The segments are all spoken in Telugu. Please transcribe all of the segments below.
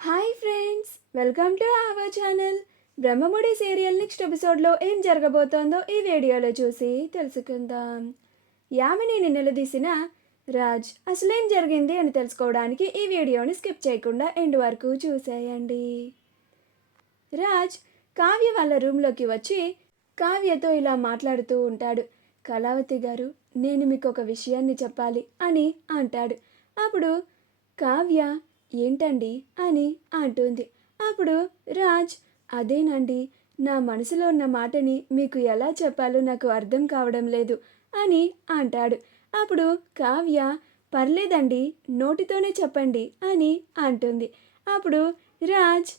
Hi friends, welcome to our channel. Brahmamudi serial next ఎపిసోడ్లో ఏం జరగబోతోందో ఈ వీడియోలో చూసి తెలుసుకుందాం. యామినిని నిలదీసిన రాజ్ అసలేం జరిగింది అని తెలుసుకోవడానికి ఈ వీడియోని స్కిప్ చేయకుండా ఎండ్ వరకు చూసేయండి. రాజ్ కావ్య వాళ్ళ రూమ్లోకి వచ్చి కావ్యతో ఇలా మాట్లాడుతూ ఉంటాడు. కళావతి గారు, నేను మీకు ఒక విషయాన్ని చెప్పాలి అని అంటాడు. అప్పుడు కావ్య ఏంటండి అని అంటుంది. అప్పుడు రాజ్ అదేనండి, నా మనసులో ఉన్న మాటని మీకు ఎలా చెప్పాలో నాకు అర్థం కావడం లేదు అని అంటాడు. అప్పుడు కావ్య పర్లేదండి, నోటితోనే చెప్పండి అని అంటుంది. అప్పుడు రాజ్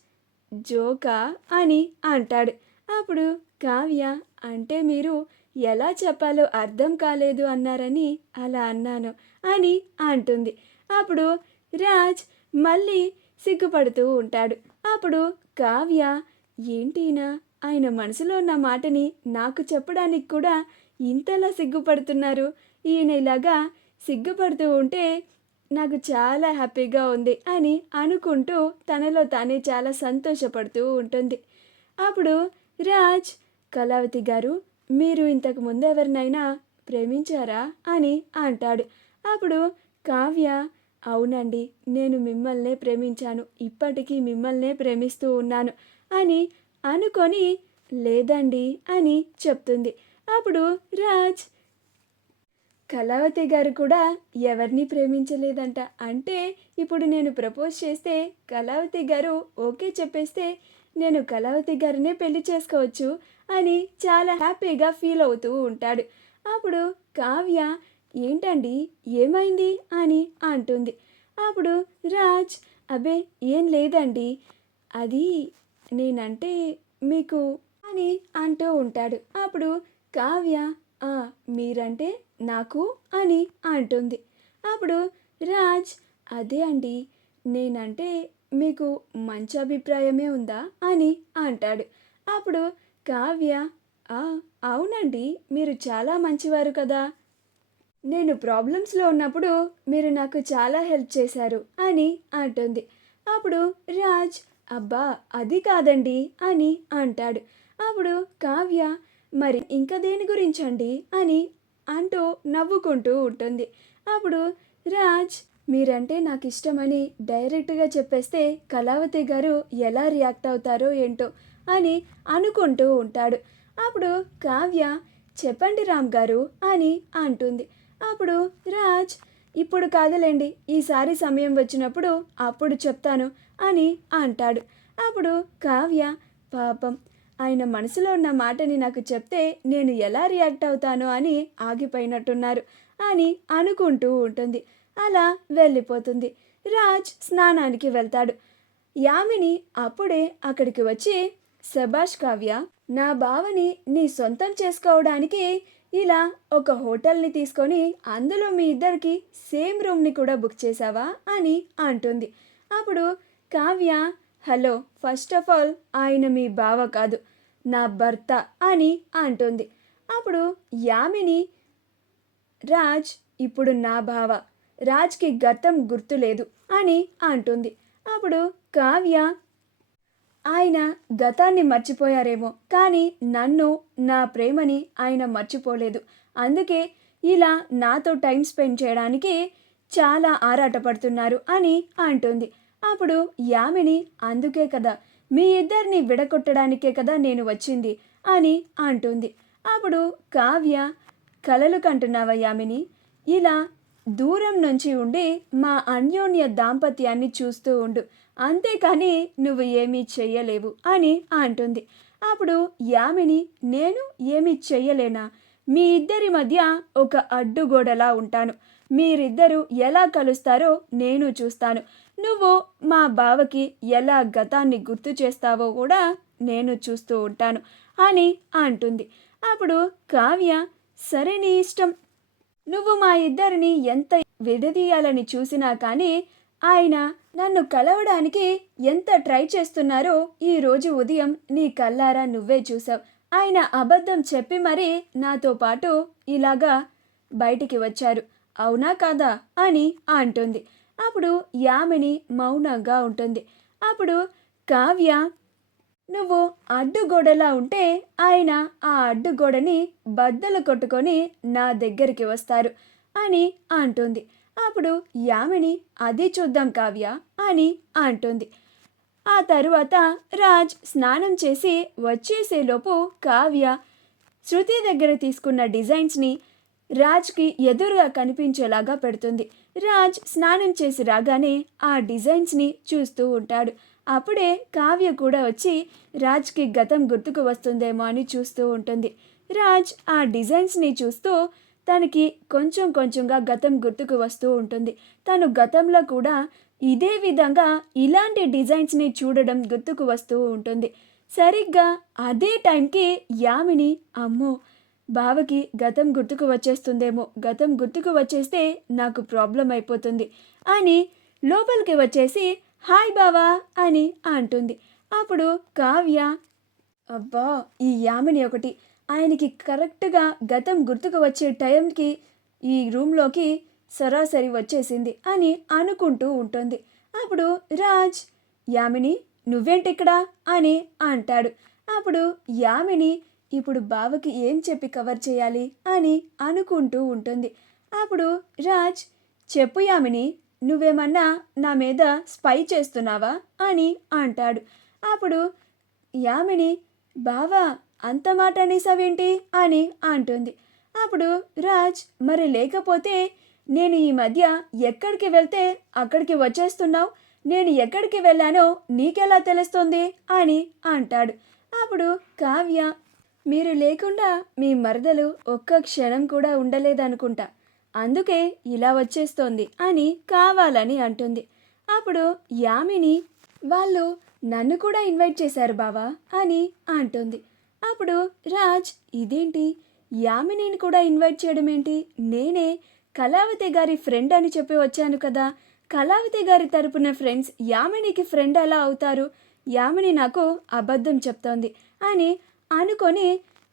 జోకా అని అంటాడు. అప్పుడు కావ్య అంటే మీరు ఎలా చెప్పాలో అర్థం కాలేదు అన్నారని అలా అన్నాను అని అంటుంది. అప్పుడు రాజ్ మళ్ళీ సిగ్గుపడుతూ ఉంటాడు. అప్పుడు కావ్య ఏంటినా ఆయన మనసులో ఉన్న మాటని నాకు చెప్పడానికి కూడా ఇంతలా సిగ్గుపడుతున్నారు, ఈయన ఇలాగా సిగ్గుపడుతూ ఉంటే నాకు చాలా హ్యాపీగా ఉంది అని అనుకుంటూ తనలో తానే చాలా సంతోషపడుతూ ఉంటుంది. అప్పుడు రాజ్ కళావతి గారు, మీరు ఇంతకు ముందు ఎవరినైనా ప్రేమించారా అని అంటాడు. అప్పుడు కావ్య అవునండి, నేను మిమ్మల్నే ప్రేమించాను, ఇప్పటికీ మిమ్మల్నే ప్రేమిస్తూ ఉన్నాను అని అనుకొని లేదండి అని చెప్తుంది. అప్పుడు రాజ్ కళావతి గారు కూడా ఎవరిని ప్రేమించలేదంట, అంటే ఇప్పుడు నేను ప్రపోజ్ చేస్తే కళావతి గారు ఓకే చెప్పేస్తే నేను కళావతి గారినే పెళ్లి చేసుకోవచ్చు అని చాలా హ్యాపీగా ఫీల్ అవుతూ ఉంటాడు. అప్పుడు కావ్య ఏంటండి ఏమైంది అని అంటుంది. అప్పుడు రాజ్ అబ్బే ఏం లేదండి, అది నేనంటే మీకు అని అంటూ ఉంటాడు. అప్పుడు కావ్య మీరంటే నాకు అని అంటుంది. అప్పుడు రాజ్ అదే అండి, నేనంటే మీకు మంచి అభిప్రాయమే ఉందా అని అంటాడు. అప్పుడు కావ్య అవునండి, మీరు చాలా మంచివారు కదా, నేను ప్రాబ్లమ్స్లో ఉన్నప్పుడు మీరు నాకు చాలా హెల్ప్ చేశారు అని అంటుంది. అప్పుడు రాజ్ అబ్బా అది కాదండి అని అంటాడు. అప్పుడు కావ్య మరి ఇంకా దేని గురించండి అని అంటూ నవ్వుకుంటూ ఉంటుంది. అప్పుడు రాజ్ మీరంటే నాకు ఇష్టమని డైరెక్ట్గా చెప్పేస్తే కళావతి గారు ఎలా రియాక్ట్ అవుతారో ఏంటో అని అనుకుంటూ ఉంటాడు. అప్పుడు కావ్య చెప్పండి రామ్ గారు అని అంటుంది. అప్పుడు రాజ్ ఇప్పుడు కాదులేండి, ఈసారి సమయం వచ్చినప్పుడు అప్పుడు చెప్తాను అని అంటాడు. అప్పుడు కావ్య పాపం ఆయన మనసులో ఉన్న మాటని నాకు చెప్తే నేను ఎలా రియాక్ట్ అవుతాను అని ఆగిపోయినట్టున్నారు అని అనుకుంటూ ఉంటుంది. అలా వెళ్ళిపోతుంది. రాజ్ స్నానానికి వెళ్తాడు. యామిని అప్పుడే అక్కడికి వచ్చి శభాష్ కావ్య, నా బావని నీ సొంతం చేసుకోవడానికి ఇలా ఒక హోటల్ని తీసుకొని అందులో మీ ఇద్దరికి సేమ్ రూమ్ని కూడా బుక్ చేసావా అని అంటుంది. అప్పుడు Kavya hello, first of all ఆయన మీ బావ కాదు, నా భర్త అని అంటుంది. అప్పుడు యామిని రాజ్ ఇప్పుడు నా బావ, రాజ్కి గతం గుర్తులేదు అని అంటుంది. అప్పుడు కావ్య ఆయన గతాన్ని మర్చిపోయారేమో, కానీ నన్ను, నా ప్రేమని ఆయన మర్చిపోలేదు, అందుకే ఇలా నాతో టైం స్పెండ్ చేయడానికి చాలా ఆరాటపడుతున్నారు అని అంటుంది. అప్పుడు యామిని అందుకే కదా, మీ ఇద్దరిని విడగొట్టడానికే కదా నేను వచ్చింది అని అంటుంది. అప్పుడు కావ్య కలలు కంటున్నావా యామిని, ఇలా దూరం నుంచి ఉండి మా అన్యోన్య దాంపత్యాన్ని చూస్తూ ఉండు, అంతేకాని నువ్వు ఏమీ చెయ్యలేవు అని అంటుంది. అప్పుడు యామిని నేను ఏమీ చెయ్యలేనా, మీ ఇద్దరి మధ్య ఒక అడ్డుగోడలా ఉంటాను, మీరిద్దరూ ఎలా కలుస్తారో నేను చూస్తాను, నువ్వు మా బావకి ఎలా గతాన్ని గుర్తు చేస్తావో కూడా నేను చూస్తూ ఉంటాను అని అంటుంది. అప్పుడు కావ్య సరే నీ ఇష్టం, నువ్వు మా ఇద్దరిని ఎంత విడదీయాలని చూసినా కానీ ఆయన నన్ను కలవడానికి ఎంత ట్రై చేస్తున్నారో ఈరోజు ఉదయం నీ కళ్ళారా నువ్వే చూసావు, ఆయన అబద్ధం చెప్పి మరీ నాతో పాటు ఇలాగా బయటికి వచ్చారు, అవునా కాదా అని అంటుంది. అప్పుడు యామిని మౌనంగా ఉంటుంది. అప్పుడు కావ్య, నువ్వు అడ్డుగోడలా ఉంటే ఆయన ఆ అడ్డుగోడని బద్దలు కొట్టుకొని నా దగ్గరికి వస్తారు అని అంటుంది. అప్పుడు యామిని, అది చూద్దాం కావ్య అని అంటుంది. ఆ తరువాత రాజ్ స్నానం చేసి వచ్చేసేలోపు కావ్య శృతి దగ్గర తీసుకున్న డిజైన్స్ని రాజ్కి ఎదురుగా కనిపించేలాగా పెడుతుంది. రాజ్ స్నానం చేసి రాగానే ఆ డిజైన్స్ని చూస్తూ ఉంటాడు. అప్పుడే కావ్య కూడా వచ్చి రాజ్కి గతం గుర్తుకు వస్తుందేమో అని చూస్తూ ఉంటుంది. రాజ్ ఆ డిజైన్స్ని చూస్తూ తనకి కొంచెం కొంచెంగా గతం గుర్తుకు వస్తూ ఉంటుంది. తను గతంలో కూడా ఇదే విధంగా ఇలాంటి డిజైన్స్ని చూడడం గుర్తుకు వస్తూ ఉంటుంది. సరిగ్గా అదే టైంకి యామిని, అమ్మో బావకి గతం గుర్తుకు వచ్చేస్తుందేమో, గతం గుర్తుకు వచ్చేస్తే నాకు ప్రాబ్లం అయిపోతుంది అని లోపలికి వచ్చేసి హాయ్ బావా అని అంటుంది. అప్పుడు కావ్య, అబ్బా ఈ యామిని ఒకటి, ఆయనకి కరెక్ట్గా గతం గుర్తుకు వచ్చే టైంకి ఈ రూమ్లోకి సరాసరి వచ్చేసింది అని అనుకుంటూ ఉంటుంది. అప్పుడు రాజ్, యామిని నువ్వేంటిక్కడ అని అంటాడు. అప్పుడు యామిని ఇప్పుడు బావకి ఏం చెప్పి కవర్ చేయాలి అని అనుకుంటూ ఉంటుంది. అప్పుడు రాజ్, చెప్పు యామిని, నువ్వేమన్నా నా మీద స్పై చేస్తున్నావా అని అంటాడు. అప్పుడు యామిని, బావా అంత మాట అనేసావేంటి అని అంటుంది. అప్పుడు రాజ్, మరి లేకపోతే నేను ఈ మధ్య ఎక్కడికి వెళ్తే అక్కడికి వచ్చేస్తున్నావు, నేను ఎక్కడికి వెళ్ళానో నీకెలా తెలుస్తుంది అని అంటాడు. అప్పుడు కావ్య, మీరు లేకుండా మీ మరదలు ఒక్క క్షణం కూడా ఉండలేదనుకుంటా, అందుకే ఇలా వచ్చేస్తోంది అని కావాలని అంటుంది. అప్పుడు యామిని, వాళ్ళు నన్ను కూడా ఇన్వైట్ చేశారు బావా అని అంటుంది. అప్పుడు రాజ్, ఇదేంటి యామినిని కూడా ఇన్వైట్ చేయడం ఏంటి, నేనే కళావతి గారి ఫ్రెండ్ అని చెప్పి వచ్చాను కదా, కళావతి గారి తరపున ఫ్రెండ్స్ యామినికి ఫ్రెండ్ ఎలా అవుతారు, యామిని నాకు అబద్ధం చెప్తోంది అని అనుకొని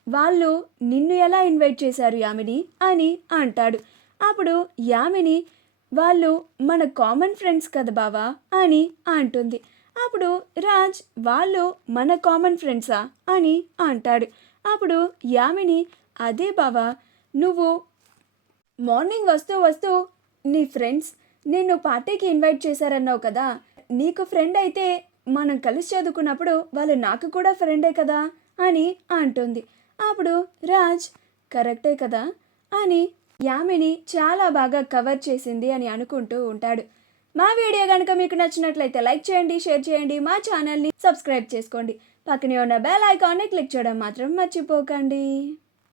వాళ్ళు నిన్ను ఎలా ఇన్వైట్ చేశారు యామిని అని అంటాడు. అప్పుడు యామిని, వాళ్ళు మన కామన్ ఫ్రెండ్స్ కదా బావా అని అంటుంది. అప్పుడు రాజ్, వాళ్ళు మన కామన్ ఫ్రెండ్సా అని అంటాడు. అప్పుడు యామిని, అదే బావా, నువ్వు మార్నింగ్ వస్తూ వస్తూ నీ ఫ్రెండ్స్ నిన్ను పార్టీకి ఇన్వైట్ చేశారన్నావు కదా, నీకు ఫ్రెండ్ అయితే మనం కలిసి చదువుకున్నప్పుడు వాళ్ళు నాకు కూడా ఫ్రెండే కదా అని అంటుంది. అప్పుడు రాజ్, కరెక్టే కదా అని యామిని చాలా బాగా కవర్ చేసింది అని అనుకుంటూ ఉంటాడు. మా వీడియో కనుక మీకు నచ్చినట్లయితే లైక్ చేయండి, షేర్ చేయండి, మా ఛానల్ని సబ్స్క్రైబ్ చేసుకోండి, పక్కనే ఉన్న బెల్ ఐకాన్ని క్లిక్ చేయడం మాత్రం మర్చిపోకండి.